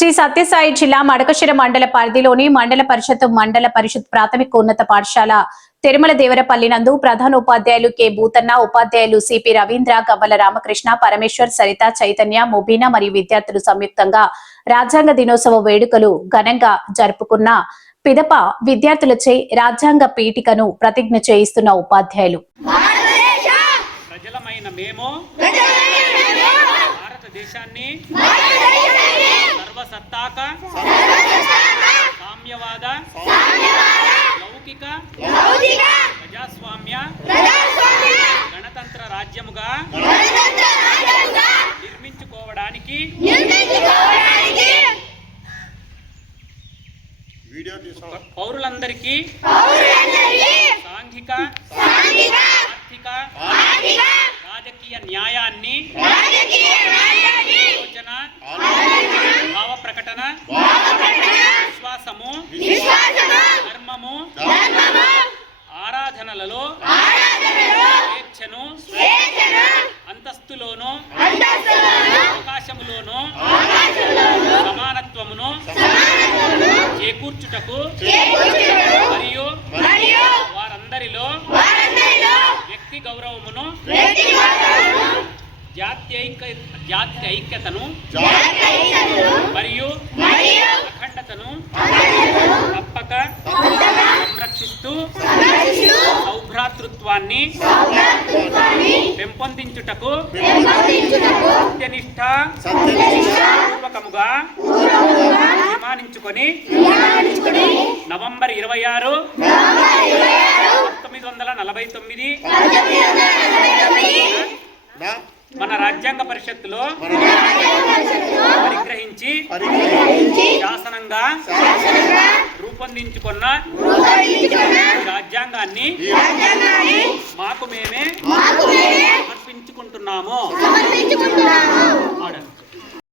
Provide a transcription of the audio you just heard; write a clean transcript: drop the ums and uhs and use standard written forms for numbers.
శ్రీ సత్యసాయి జిల్లా మడకశిర మండల పరిధిలోని మండల పరిషత్ ప్రాథమికోన్నత పాఠశాల తిరుమల దేవరపల్లి నందు ప్రధానోపాధ్యాయులు కె భూతన్న, ఉపాధ్యాయులు సిపి రవీంద్ర, గవ్వల రామకృష్ణ, పరమేశ్వర్, సరిత, చైతన్య, ముబీనా మరియు విద్యార్థులు సంయుక్తంగా రాజ్యాంగ దినోత్సవ వేడుకలు ఘనంగా జరుపుకున్న పిదప విద్యార్థులచే రాజ్యాంగ పీఠికను ప్రతిజ్ఞ చేయిస్తున్న ఉపాధ్యాయులు భారతదేశాన్ని సర్వసత్తాక సామ్యవాద లౌకిక ప్రజాస్వామ్య గణతంత్ర రాజ్యముగా నిర్మించుకోవడానికి పౌరులందరికీ సాంఘిక ఆర్థిక రాజకీయ న్యాయాన్ని ఆలోచన భావ ప్రకటన విశ్వాసము ధర్మము ఆరాధనలలో స్వేచ్ఛను అంతస్తులోను అవకాశములోను సమానత్వమును చేకూర్చుటకు మరియు వారందరిలో వ్యక్తి గౌరవమును జాతి ఐక్యతను మరియు అఖండతను తప్పక సంరక్షిస్తూ సౌభ్రాతృత్వాన్ని పెంపొందించుటకు సత్యనిష్ఠపూర్వకముగా తీర్మానించుకొని నవంబర్ 26, 1949 మన రాజ్యాంగ పరిషత్తులో పరిగ్రహించి శాసనంగా రూపొందించుకున్న రాజ్యాంగాన్ని మాకు మేమే సమర్పించుకుంటున్నాము.